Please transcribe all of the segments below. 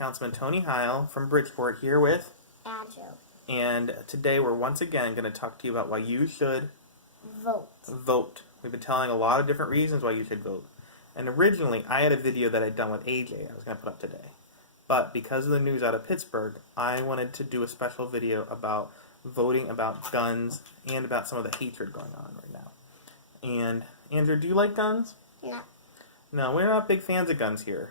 Councilman Tony Heyl from Bridgeport here with Andrew. And today we're once again going to talk to you about why you should vote. We've been telling a lot of different reasons why you should vote. And originally I had a video that I'd done with AJ I was going to put up today. But because of the news out of Pittsburgh, I wanted to do a special video about voting about guns and about some of the hatred going on right now. And Andrew, do you like guns? No. No, we're not big fans of guns here.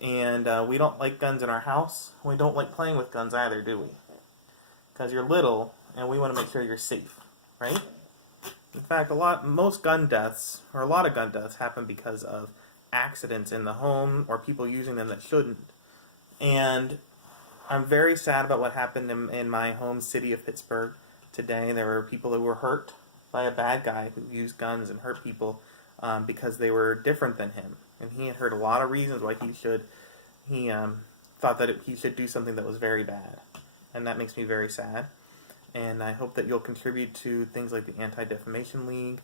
And we don't like guns in our house. We don't like playing with guns either, do we? Because you're little, and we want to make sure you're safe, right? In fact, a lot of gun deaths happen because of accidents in the home or people using them that shouldn't. And I'm very sad about what happened in my home city of Pittsburgh today. There were people who were hurt by a bad guy who used guns and hurt people because they were different than him. And he had heard a lot of reasons why he thought that he should do something that was very bad. And that makes me very sad. And I hope that you'll contribute to things like the Anti-Defamation League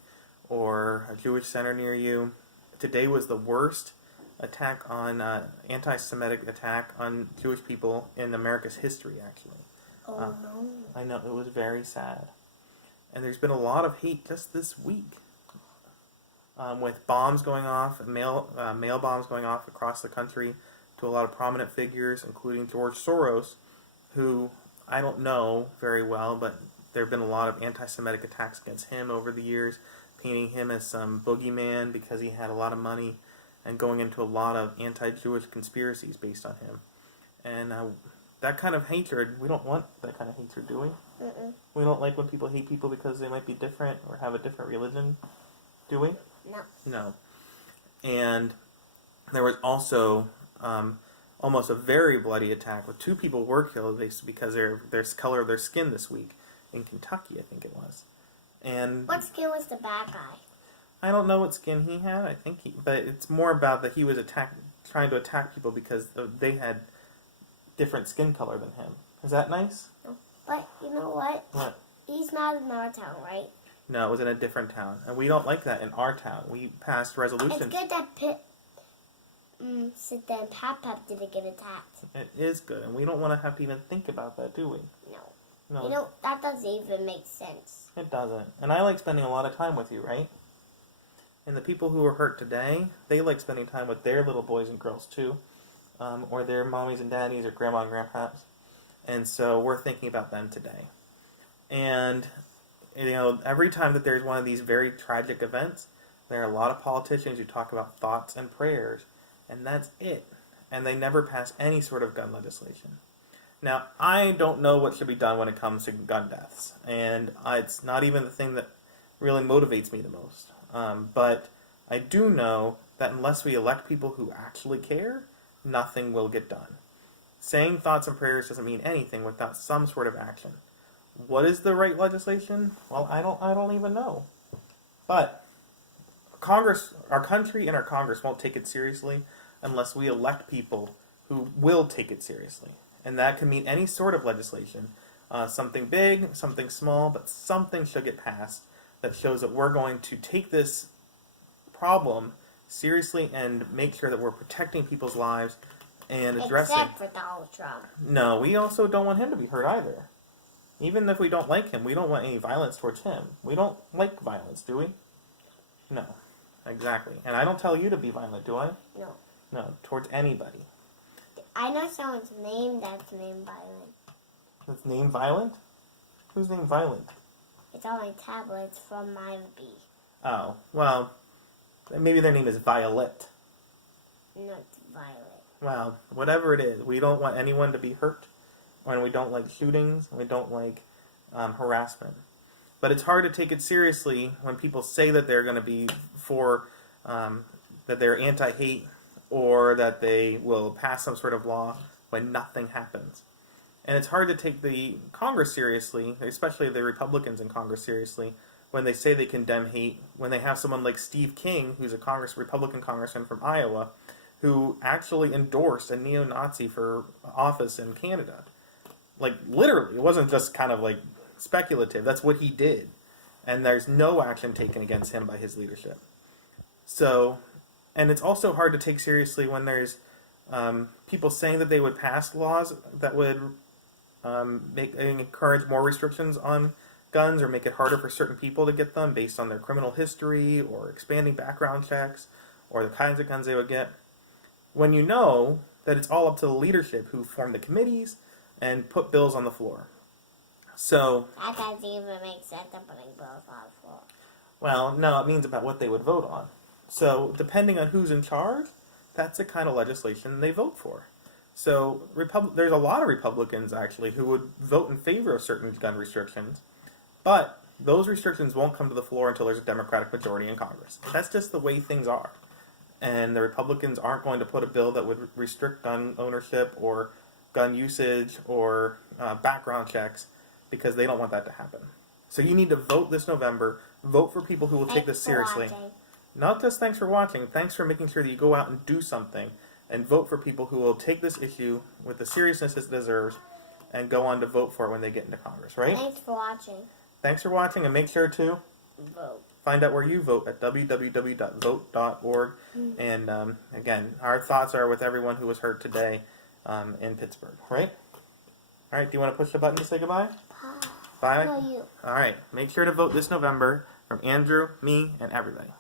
or a Jewish center near you. Today was the worst attack on anti-Semitic attack on Jewish people in America's history, actually. Oh no. I know, it was very sad. And there's been a lot of hate just this week. With bombs going off, mail bombs going off across the country to a lot of prominent figures, including George Soros, who I don't know very well, but there have been a lot of anti-Semitic attacks against him over the years, painting him as some boogeyman because he had a lot of money, and going into a lot of anti-Jewish conspiracies based on him. And that kind of hatred, we don't want that kind of hatred, do we? Mm-mm. We don't like when people hate people because they might be different or have a different religion, do we? No. No. And there was also almost a very bloody attack with 2 people were killed because of their color of their skin this week in Kentucky, I think it was. And what skin was the bad guy? I don't know what skin he had. But it's more about that he was trying to attack people because they had different skin color than him. Is that nice? No. But you know what? What? He's not in our town, right? No, it was in a different town, and we don't like that in our town. We passed resolutions. It's good that Sit there and Pap didn't get attacked. It is good, and we don't want to have to even think about that, do we? No. No. You know, that doesn't even make sense. It doesn't. And I like spending a lot of time with you, right? And the people who were hurt today, they like spending time with their little boys and girls too, or their mommies and daddies or grandma and grandpas. And so we're thinking about them today. And you know, every time that there's one of these very tragic events, there are a lot of politicians who talk about thoughts and prayers, and that's it. And they never pass any sort of gun legislation. Now, I don't know what should be done when it comes to gun deaths, and it's not even the thing that really motivates me the most. But I do know that unless we elect people who actually care, nothing will get done. Saying thoughts and prayers doesn't mean anything without some sort of action. What is the right legislation? Well, I don't even know. But Congress, our country and our Congress won't take it seriously unless we elect people who will take it seriously. And that can mean any sort of legislation. Something big, something small, but something should get passed that shows that we're going to take this problem seriously and make sure that we're protecting people's lives and addressing... Except for Donald Trump. No, we also don't want him to be hurt either. Even if we don't like him, we don't want any violence towards him. We don't like violence, do we? No, exactly. And I don't tell you to be violent, do I? No. No, towards anybody. I know someone's name that's named Violent. That's named Violent? Who's named Violent? It's on my tablet. It's from my bee. Oh, well, maybe their name is Violet. No, it's Violet. Well, whatever it is, we don't want anyone to be hurt. And we don't like shootings. We don't like harassment. But it's hard to take it seriously when people say that they're going to be for, that they're anti-hate or that they will pass some sort of law when nothing happens. And it's hard to take the Congress seriously, especially the Republicans in Congress seriously, when they say they condemn hate, when they have someone like Steve King, who's a Republican congressman from Iowa, who actually endorsed a neo-Nazi for office in Canada. Like, literally, it wasn't just kind of like speculative. That's what he did. And there's no action taken against him by his leadership. So, and it's also hard to take seriously when there's people saying that they would pass laws that would encourage more restrictions on guns or make it harder for certain people to get them based on their criminal history or expanding background checks or the kinds of guns they would get. When you know that it's all up to the leadership who form the committees and put bills on the floor. So, That doesn't even make sense of putting bills on the floor. well, no, it means about what they would vote on. So, depending on who's in charge, that's the kind of legislation they vote for. So, there's a lot of Republicans, actually, who would vote in favor of certain gun restrictions, but those restrictions won't come to the floor until there's a Democratic majority in Congress. That's just the way things are. And the Republicans aren't going to put a bill that would restrict gun ownership or gun usage or background checks because they don't want that to happen. So you need to vote this November. Vote for people who will take this seriously. Not just thanks for watching. Thanks for making sure that you go out and do something. And vote for people who will take this issue with the seriousness it deserves and go on to vote for it when they get into Congress, right? Thanks for watching. Thanks for watching, and make sure to Vote. find out where you vote at www.vote.org. And again, our thoughts are with everyone who was hurt today in Pittsburgh, right? All right, do you want to push the button to say goodbye? Bye. No, you. All right, make sure to vote this November from Andrew, me, and everybody.